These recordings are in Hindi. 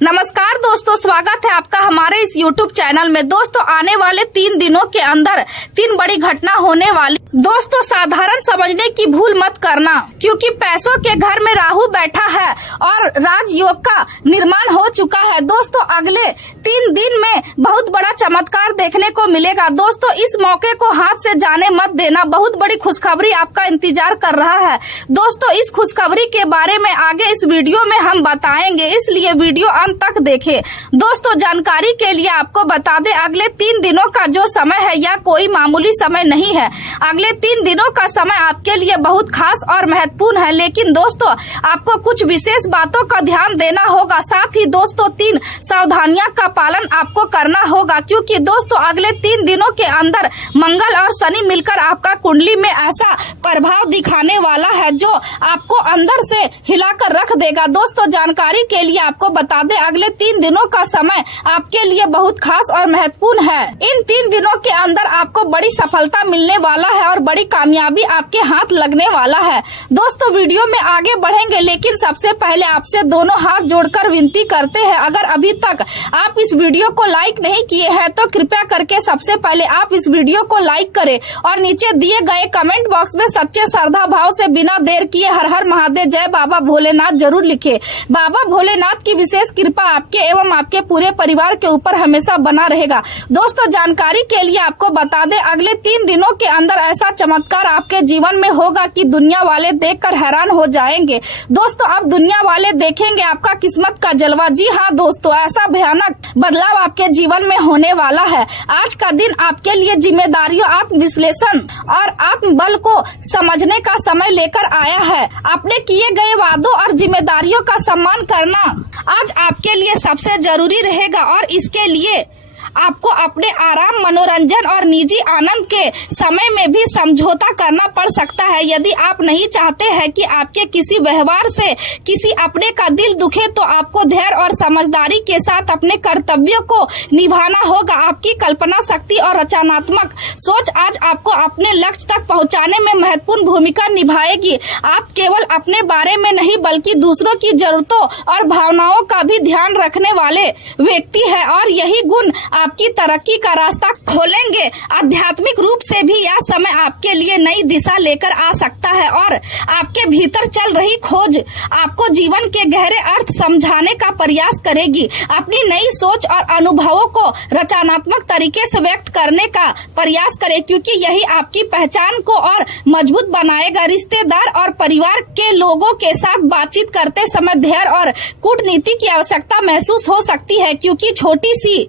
नमस्कार दोस्तों, स्वागत है आपका हमारे इस YouTube चैनल में। दोस्तों, आने वाले 3 दिनों के अंदर 3 बड़ी घटना होने वाली। दोस्तों, साधारण समझने की भूल मत करना, क्योंकि पैसों के घर में राहु बैठा है और राजयोग का निर्माण हो चुका है। दोस्तों, अगले 3 दिन में बहुत बड़ा चमत्कार देखने को मिलेगा। दोस्तों, इस मौके को हाथ से जाने मत देना। बहुत बड़ी खुशखबरी आपका इंतजार कर रहा है। दोस्तों, इस खुशखबरी के बारे में आगे इस वीडियो में हम बताएंगे, इसलिए वीडियो अंत तक देखें। दोस्तों, जानकारी के लिए आपको बता दें, अगले 3 दिनों का जो समय है यह कोई मामूली समय नहीं है। अगले 3 दिनों का समय आपके लिए बहुत खास और महत्वपूर्ण है, लेकिन दोस्तों आपको कुछ विशेष बातों का ध्यान देना होगा। साथ ही दोस्तों 3 सावधानियां का पालन आपको करना होगा, क्योंकि दोस्तों अगले 3 दिनों के अंदर मंगल और शनि मिलकर आपका कुंडली में ऐसा प्रभाव दिखाने वाला है जो आपको अंदर से हिलाकर रख देगा। दोस्तों, जानकारी के लिए आपको बता दें, अगले 3 दिनों का समय आपके लिए बहुत खास और महत्वपूर्ण है। इन 3 दिनों के अंदर आपको बड़ी सफलता मिलने वाला है और बड़ी कामयाबी आपके हाथ लगने वाला है। दोस्तों, वीडियो में आगे बढ़ेंगे, लेकिन सबसे पहले आपसे दोनों हाथ जोड़कर विनती करते हैं, अगर अभी तक आप इस वीडियो को लाइक नहीं किए हैं तो कृपया करके सबसे पहले आप इस वीडियो को लाइक करें और नीचे दिए गए कमेंट बॉक्स में सच्चे श्रद्धा भाव से बिना देर किए हर हर महादेव जय बाबा भोलेनाथ जरूर लिखे। बाबा भोलेनाथ की विशेष कृपा आपके एवं आपके पूरे परिवार के ऊपर हमेशा बना रहेगा। दोस्तों, जानकारी के लिए आपको बता दें, अगले 3 दिनों के अंदर ऐसा चमत्कार आपके जीवन में होगा कि दुनिया वाले देखकर हैरान हो जाएंगे। दोस्तों, अब दुनिया वाले देखेंगे आपका किस्मत का जलवा। जी हाँ दोस्तों, ऐसा भयानक बदलाव आपके जीवन में होने वाला है। आज का दिन आपके लिए जिम्मेदारियों, आत्मविश्लेषण और आत्मबल को समझने का समय लेकर आया है। अपने किए गए वादों और जिम्मेदारियों का सम्मान करना आज आपके लिए सबसे जरूरी रहेगा और इसके लिए आपको अपने आराम, मनोरंजन और निजी आनंद के समय में भी समझौता करना पड़ सकता है। यदि आप नहीं चाहते हैं कि आपके किसी व्यवहार से किसी अपने का दिल दुखे, तो आपको धैर्य और समझदारी के साथ अपने कर्तव्यों को निभाना होगा। आपकी कल्पना शक्ति और रचनात्मक सोच आज आपको अपने लक्ष्य तक पहुंचाने में महत्वपूर्ण भूमिका निभाएगी। आप केवल अपने बारे में नहीं बल्कि दूसरों की जरूरतों और भावनाओं का भी ध्यान रखने वाले व्यक्ति है और यही गुण आपकी तरक्की का रास्ता खोलेंगे। आध्यात्मिक रूप से भी यह समय आपके लिए नई दिशा लेकर आ सकता है और आपके भीतर चल रही खोज आपको जीवन के गहरे अर्थ समझाने का प्रयास करेगी। अपनी नई सोच और अनुभवों को रचनात्मक तरीके से व्यक्त करने का प्रयास करें, क्योंकि यही आपकी पहचान को और मजबूत बनाएगा। रिश्तेदार और परिवार के लोगों के साथ बातचीत करते समय धैर्य और कूटनीति की आवश्यकता महसूस हो सकती है, क्योंकि छोटी सी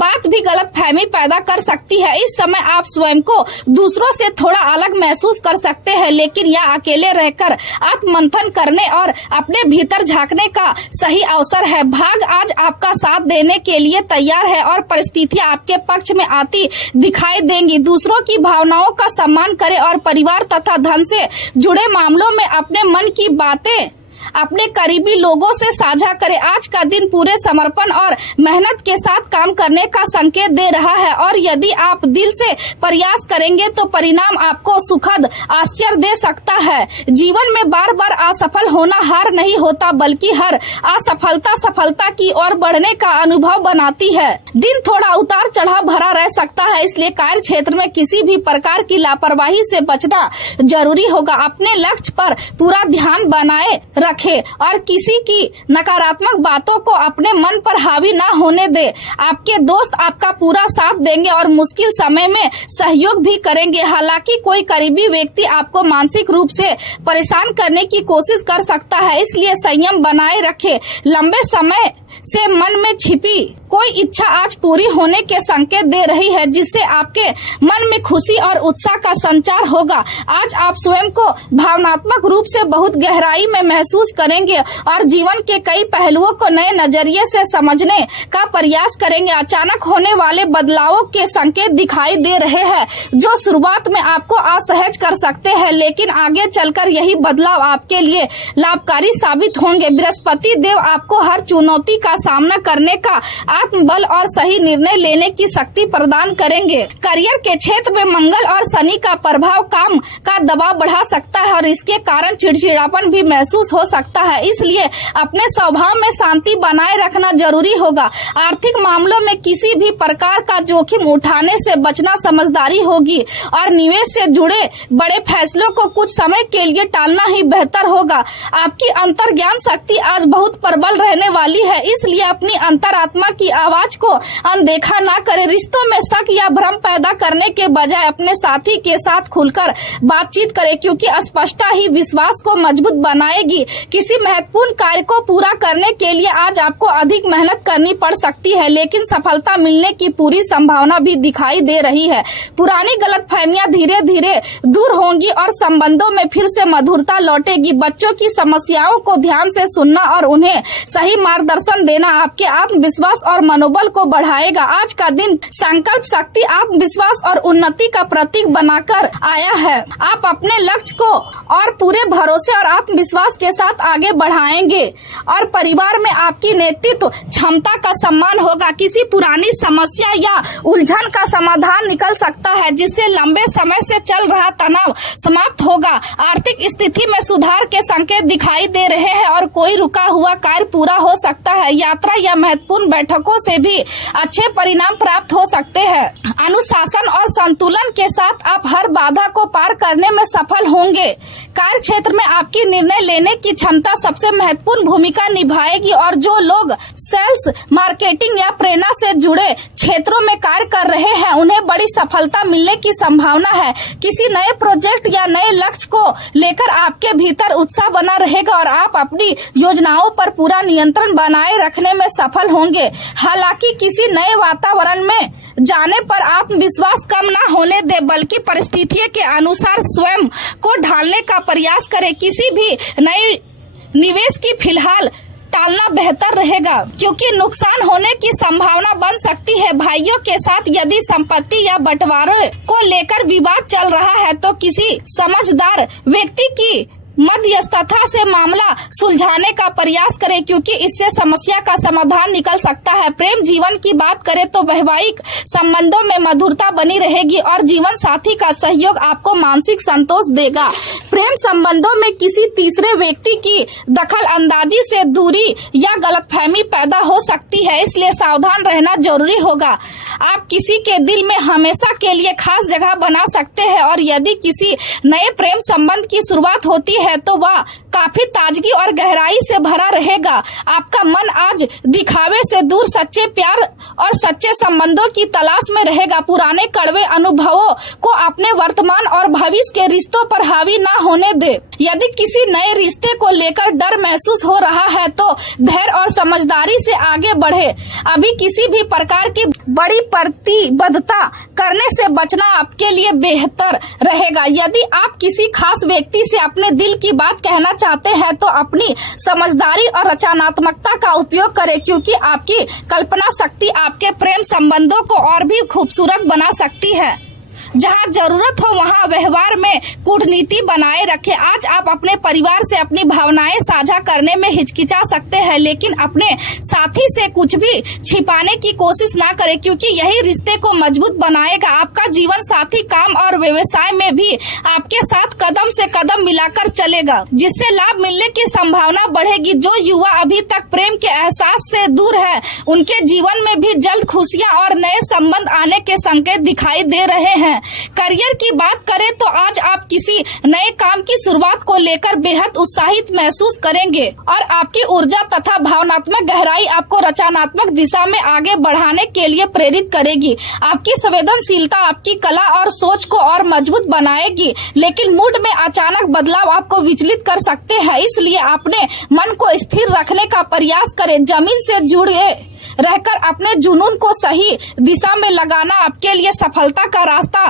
बात भी गलतफहमी पैदा कर सकती है। इस समय आप स्वयं को दूसरों से थोड़ा अलग महसूस कर सकते हैं, लेकिन यह अकेले रहकर आत्ममंथन करने और अपने भीतर झांकने का सही अवसर है। भाग आज आपका साथ देने के लिए तैयार है और परिस्थितियां आपके पक्ष में आती दिखाई देंगी। दूसरों की भावनाओं का सम्मान करें और परिवार तथा धन से जुड़े मामलों में अपने मन की बातें अपने करीबी लोगों से साझा करें। आज का दिन पूरे समर्पण और मेहनत के साथ काम करने का संकेत दे रहा है और यदि आप दिल से प्रयास करेंगे तो परिणाम आपको सुखद आश्चर्य दे सकता है। जीवन में बार बार असफल होना हार नहीं होता, बल्कि हर असफलता सफलता की ओर बढ़ने का अनुभव बनाती है। दिन थोड़ा उतार चढ़ाव भरा रह सकता है, इसलिए कार्य क्षेत्र में किसी भी प्रकार की लापरवाही से बचना जरूरी होगा। अपने लक्ष्य पर पूरा ध्यान बनाए रखें और किसी की नकारात्मक बातों को अपने मन पर हावी न होने दे। आपके दोस्त आपका पूरा साथ देंगे और मुश्किल समय में सहयोग भी करेंगे। हालांकि कोई करीबी व्यक्ति आपको मानसिक रूप से परेशान करने की कोशिश कर सकता है, इसलिए संयम बनाए रखें। लंबे समय से मन में छिपी कोई इच्छा आज पूरी होने के संकेत दे रही है, जिससे आपके मन में खुशी और उत्साह का संचार होगा। आज आप स्वयं को भावनात्मक रूप से बहुत गहराई में महसूस करेंगे और जीवन के कई पहलुओं को नए नजरिए से समझने का प्रयास करेंगे। अचानक होने वाले बदलावों के संकेत दिखाई दे रहे हैं, जो शुरुआत में आपको असहज कर सकते हैं, लेकिन आगे चलकर यही बदलाव आपके लिए लाभकारी साबित होंगे। बृहस्पति देव आपको हर चुनौती का सामना करने का आत्मबल और सही निर्णय लेने की शक्ति प्रदान करेंगे। करियर के क्षेत्र में मंगल और शनि का प्रभाव काम का दबाव बढ़ा सकता है और इसके कारण चिड़चिड़ापन भी महसूस हो सकता है, इसलिए अपने स्वभाव में शांति बनाए रखना जरूरी होगा। आर्थिक मामलों में किसी भी प्रकार का जोखिम उठाने से बचना समझदारी होगी और निवेश से जुड़े बड़े फैसलों को कुछ समय के लिए टालना ही बेहतर होगा। आपकी अंतर्ज्ञान शक्ति आज बहुत प्रबल रहने वाली है, इसलिए अपनी अंतरात्मा की आवाज को अनदेखा ना करें। रिश्तों में शक या भ्रम पैदा करने के बजाय अपने साथी के साथ खुलकर बातचीत करें, क्योंकि स्पष्टता ही विश्वास को मजबूत बनाएगी। किसी महत्वपूर्ण कार्य को पूरा करने के लिए आज आपको अधिक मेहनत करनी पड़ सकती है, लेकिन सफलता मिलने की पूरी संभावना भी दिखाई दे रही है। पुरानी गलतफहमियां धीरे धीरे दूर होंगी और संबंधों में फिर से मधुरता लौटेगी। बच्चों की समस्याओं को ध्यान से सुनना और उन्हें सही मार्गदर्शन देना आपके आत्मविश्वास और मनोबल को बढ़ाएगा। आज का दिन संकल्प शक्ति, आत्मविश्वास और उन्नति का प्रतीक बनाकर आया है। आप अपने लक्ष्य को और पूरे भरोसे और आत्मविश्वास के साथ आगे बढ़ाएंगे और परिवार में आपकी नेतृत्व क्षमता का सम्मान होगा। किसी पुरानी समस्या या उलझन का समाधान निकल सकता है, जिससे लंबे समय से चल रहा तनाव समाप्त होगा। आर्थिक स्थिति में सुधार के संकेत दिखाई दे रहे हैं और कोई रुका हुआ कार्य पूरा हो सकता है। यात्रा या महत्वपूर्ण बैठकों से भी अच्छे परिणाम प्राप्त हो सकते हैं। अनुशासन और संतुलन के साथ आप हर बाधा को पार करने में सफल होंगे। कार्य क्षेत्र में आपकी निर्णय लेने की क्षमता सबसे महत्वपूर्ण भूमिका निभाएगी और जो लोग सेल्स, मार्केटिंग या प्रेरणा से जुड़े क्षेत्रों में कार्य कर रहे हैं, उन्हें बड़ी सफलता मिलने की संभावना है। किसी नए प्रोजेक्ट या नए लक्ष्य को लेकर आपके भीतर उत्साह बना रहेगा और आप अपनी योजनाओं पर पूरा नियंत्रण बनाए रखने में सफल होंगे। हालांकि किसी नए वातावरण में जाने पर आत्मविश्वास कम न होने दे, बल्कि परिस्थितियों के अनुसार स्वयं को ढालने का प्रयास करें। किसी भी नए निवेश की फिलहाल टालना बेहतर रहेगा, क्योंकि नुकसान होने की संभावना बन सकती है। भाइयों के साथ यदि संपत्ति या बंटवारे को लेकर विवाद चल रहा है तो किसी समझदार व्यक्ति की मध्यस्थता से मामला सुलझाने का प्रयास करें, क्योंकि इससे समस्या का समाधान निकल सकता है। प्रेम जीवन की बात करें तो वैवाहिक संबंधों में मधुरता बनी रहेगी और जीवन साथी का सहयोग आपको मानसिक संतोष देगा। प्रेम संबंधों में किसी तीसरे व्यक्ति की दखल अंदाजी से दूरी या गलतफहमी पैदा हो सकती है, इसलिए सावधान रहना जरूरी होगा। आप किसी के दिल में हमेशा के लिए खास जगह बना सकते हैं और यदि किसी नए प्रेम संबंध की शुरुआत होती है तो वह काफी ताजगी और गहराई से भरा रहेगा। आपका मन आज दिखावे से दूर सच्चे प्यार और सच्चे संबंधों की तलाश में रहेगा। पुराने कड़वे अनुभवों को अपने वर्तमान और भविष्य के रिश्तों पर हावी न होने दे। यदि किसी नए रिश्ते को लेकर डर महसूस हो रहा है तो धैर्य और समझदारी से आगे बढ़े। अभी किसी भी प्रकार की बड़ी प्रतिबद्धता करने से बचना आपके लिए बेहतर रहेगा। यदि आप किसी खास व्यक्ति से अपने दिल की बात कहना चाहते हैं तो अपनी समझदारी और रचनात्मकता का उपयोग करें, क्योंकि आपकी कल्पना शक्ति आपके प्रेम संबंधों को और भी खूबसूरत बना सकती है। जहां जरूरत हो वहां व्यवहार में कूटनीति बनाए रखें। आज आप अपने परिवार से अपनी भावनाएं साझा करने में हिचकिचा सकते हैं, लेकिन अपने साथी से कुछ भी छिपाने की कोशिश ना करें, क्योंकि यही रिश्ते को मजबूत बनाएगा। आपका जीवन साथी काम और व्यवसाय में भी आपके साथ कदम से कदम मिलाकर चलेगा, जिससे लाभ मिलने की संभावना बढ़ेगी। जो युवा अभी तक प्रेम के एहसास से दूर है, उनके जीवन में भी जल्द खुशियां और नए संबंध आने के संकेत दिखाई दे रहे हैं। करियर की बात करें तो आज आप किसी नए काम की शुरुआत को लेकर बेहद उत्साहित महसूस करेंगे और आपकी ऊर्जा तथा भावनात्मक गहराई आपको रचनात्मक दिशा में आगे बढ़ाने के लिए प्रेरित करेगी। आपकी संवेदनशीलता आपकी कला और सोच को और मजबूत बनाएगी, लेकिन मूड में अचानक बदलाव आपको विचलित कर सकते हैं, इसलिए अपने मन को स्थिर रखने का प्रयास करें। जमीन से जुड़े रहकर अपने जुनून को सही दिशा में लगाना आपके लिए सफलता का रास्ता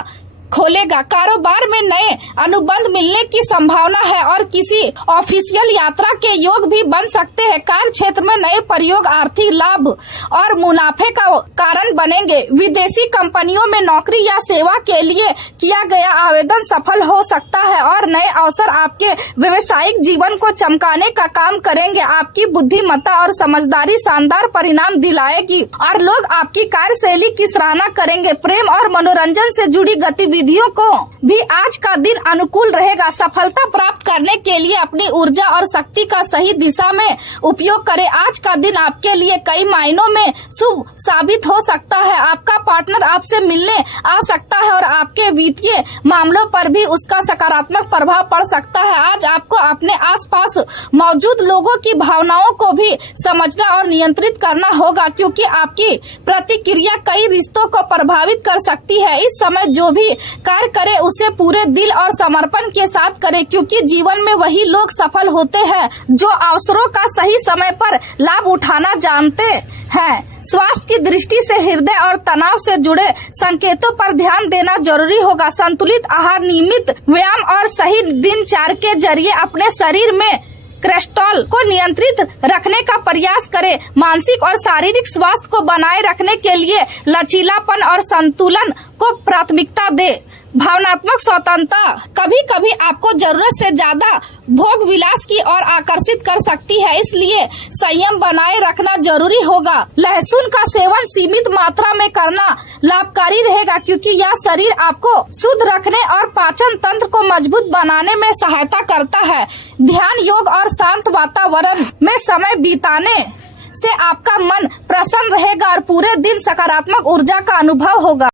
खोलेगा। कारोबार में नए अनुबंध मिलने की संभावना है और किसी ऑफिशियल यात्रा के योग भी बन सकते हैं। कार्य क्षेत्र में नए प्रयोग आर्थिक लाभ और मुनाफे का कारण बनेंगे। विदेशी कंपनियों में नौकरी या सेवा के लिए किया गया आवेदन सफल हो सकता है और नए अवसर आपके व्यवसायिक जीवन को चमकाने का काम करेंगे। आपकी बुद्धिमत्ता और समझदारी शानदार परिणाम दिलाएगी और लोग आपकी कार्यशैली की सराहना करेंगे। प्रेम और मनोरंजन से जुड़ी गतिविधियों को भी आज का दिन अनुकूल रहेगा। सफलता प्राप्त करने के लिए अपनी ऊर्जा और शक्ति का सही दिशा में उपयोग करें। आज का दिन आपके लिए कई मायनों में शुभ साबित हो सकता है। आपका पार्टनर आपसे मिलने आ सकता है और आपके वित्तीय मामलों पर भी उसका सकारात्मक प्रभाव पड़ सकता है। आज आपको अपने आसपास मौजूद लोगों की भावनाओं को भी समझना और नियंत्रित करना होगा, क्योंकि आपकी प्रतिक्रिया कई रिश्तों को प्रभावित कर सकती है। इस समय जो भी कार्य करे उसे पूरे दिल और समर्पण के साथ करे, क्योंकि जीवन में वही लोग सफल होते हैं जो अवसरों का सही समय पर लाभ उठाना जानते हैं। स्वास्थ्य की दृष्टि से हृदय और तनाव से जुड़े संकेतों पर ध्यान देना जरूरी होगा। संतुलित आहार, नियमित व्यायाम और सही दिनचर्या के जरिए अपने शरीर में कोलेस्ट्रॉल को नियंत्रित रखने का प्रयास करें। मानसिक और शारीरिक स्वास्थ्य को बनाए रखने के लिए लचीलापन और संतुलन को प्राथमिकता दें। भावनात्मक स्वतंत्रता कभी कभी आपको जरूरत से ज्यादा भोग विलास की ओर आकर्षित कर सकती है, इसलिए संयम बनाए रखना जरूरी होगा। लहसुन का सेवन सीमित मात्रा में करना लाभकारी रहेगा, क्योंकि यह शरीर आपको शुद्ध रखने और पाचन तंत्र को मजबूत बनाने में सहायता करता है। ध्यान, योग और शांत वातावरण में समय बिताने से आपका मन प्रसन्न रहेगा और पूरे दिन सकारात्मक ऊर्जा का अनुभव होगा।